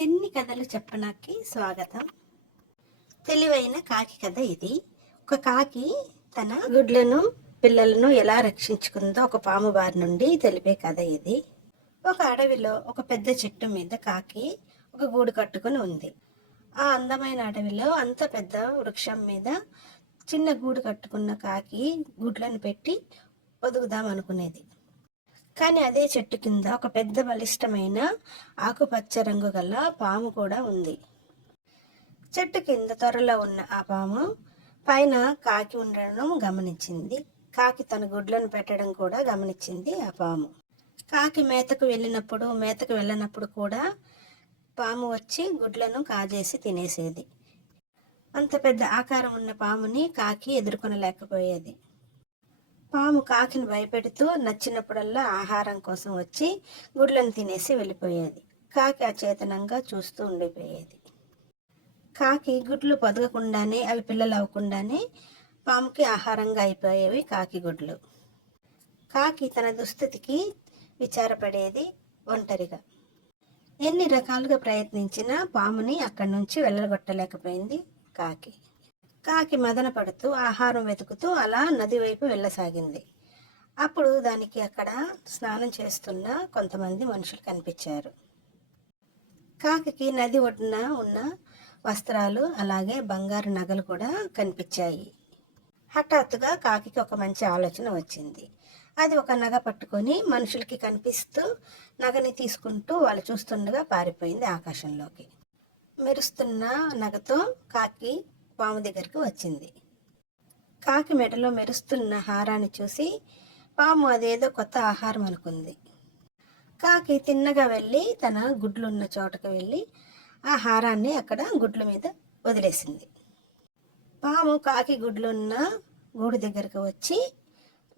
చిన్ని కథలు చెప్పడానికి స్వాగతం. తెలివైన కాకి కథ ఇది. ఒక కాకి తన గుడ్లను పిల్లలను ఎలా రక్షించుకుందో ఒక పాము బారి నుండి తెలిపే కథ ఇది. ఒక అడవిలో ఒక పెద్ద చెట్టు మీద కాకి ఒక గూడు కట్టుకుని ఉంది. ఆ అందమైన అడవిలో అంత పెద్ద వృక్షం మీద చిన్న గూడు కట్టుకున్న కాకి గుడ్లను పెట్టి పొదుగుదాం అనుకునేది. కానీ అదే చెట్టు కింద ఒక పెద్ద బలిష్టమైన ఆకుపచ్చ రంగు గల పాము కూడా ఉంది. చెట్టు కింద త్వరలో ఉన్న ఆ పాము పైన కాకి ఉండడం గమనించింది. కాకి తన గుడ్లను పెట్టడం కూడా గమనించింది ఆ పాము. కాకి మేతకు వెళ్ళనప్పుడు కూడా పాము వచ్చి గుడ్లను కాజేసి తినేసేది. అంత పెద్ద ఆకారం ఉన్న పాముని కాకి ఎదుర్కొనలేకపోయేది. పాము కాకిని భయపెడుతూ నచ్చినప్పుడల్లా ఆహారం కోసం వచ్చి గుడ్లను తినేసి వెళ్ళిపోయేది. కాకి అచేతనంగా చూస్తూ ఉండిపోయేది. కాకి గుడ్లు పొదగకుండానే అవి పిల్లలు అవ్వకుండానే పాముకి ఆహారంగా అయిపోయేవి కాకి గుడ్లు. కాకి తన దుస్థితికి విచారపడేది ఒంటరిగా. ఎన్ని రకాలుగా ప్రయత్నించినా పాముని అక్కడి నుంచి వెళ్ళగొట్టలేకపోయింది కాకి. కాకి మదన పడుతూ ఆహారం వెతుకుతూ అలా నది వైపు వెళ్ళసాగింది. అప్పుడు దానికి అక్కడ స్నానం చేస్తున్న కొంతమంది మనుషులు కనిపించారు. కాకి నది ఒడ్డున ఉన్న వస్త్రాలు అలాగే బంగారు నగలు కూడా కనిపించాయి. హఠాత్తుగా కాకి ఒక మంచి ఆలోచన వచ్చింది. అది ఒక నగ పట్టుకొని మనుషులకి కనిపిస్తూ నగని తీసుకుంటూ వాళ్ళు చూస్తుండగా పారిపోయింది ఆకాశంలోకి. మెరుస్తున్న నగతో కాకి పాము దగ్గరికి వచ్చింది. కాకి మెడలో మెరుస్తున్న హారాన్ని చూసి పాము అదేదో కొత్త ఆహారం అనుకుంది. కాకి తిన్నగా వెళ్ళి తన గుడ్లున్న చోటకు వెళ్ళి ఆ హారాన్ని అక్కడ గుడ్ల మీద వదిలేసింది. పాము కాకి గుడ్లున్న గూడు దగ్గరకు వచ్చి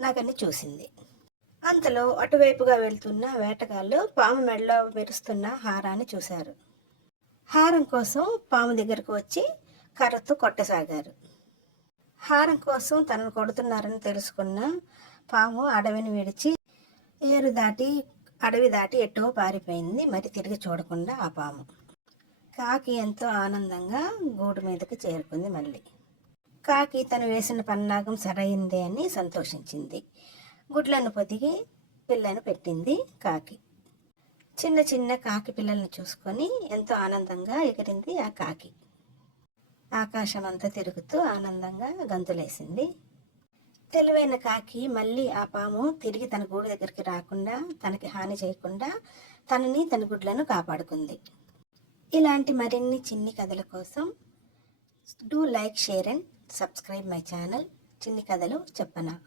నగని చూసింది. అంతలో అటువైపుగా వెళ్తున్న వేటగాళ్ళు పాము మెడలో మెరుస్తున్న హారాన్ని చూశారు. హారం కోసం పాము దగ్గరకు వచ్చి కర్రతో కొట్టసాగారు. హారం కోసం తనను కొడుతున్నారని తెలుసుకున్న పాము అడవిని విడిచి అడవి దాటి ఎటో పారిపోయింది. మరి తిరిగి చూడకుండా ఆ పాము. కాకి ఎంతో ఆనందంగా గూడు మీదకి చేరుకుంది. మళ్ళీ కాకి తను వేసిన పన్నాగం సరైందే అని సంతోషించింది. గుడ్లను పొదిగి పిల్లను పెట్టింది కాకి. చిన్న చిన్న కాకి పిల్లల్ని చూసుకొని ఎంతో ఆనందంగా ఎగిరింది ఆ కాకి. ఆకాశం అంతా తిరుగుతూ ఆనందంగా గంతులేసింది. తెలివైన కాకి మళ్ళీ ఆ పాము తిరిగి తన గూడు దగ్గరికి రాకుండా తనకి హాని చేయకుండా తన గుడ్లను కాపాడుకుంది. ఇలాంటి మరిన్ని చిన్ని కథల కోసం do like, share and subscribe my channel చిన్ని కథలు చెప్పనా.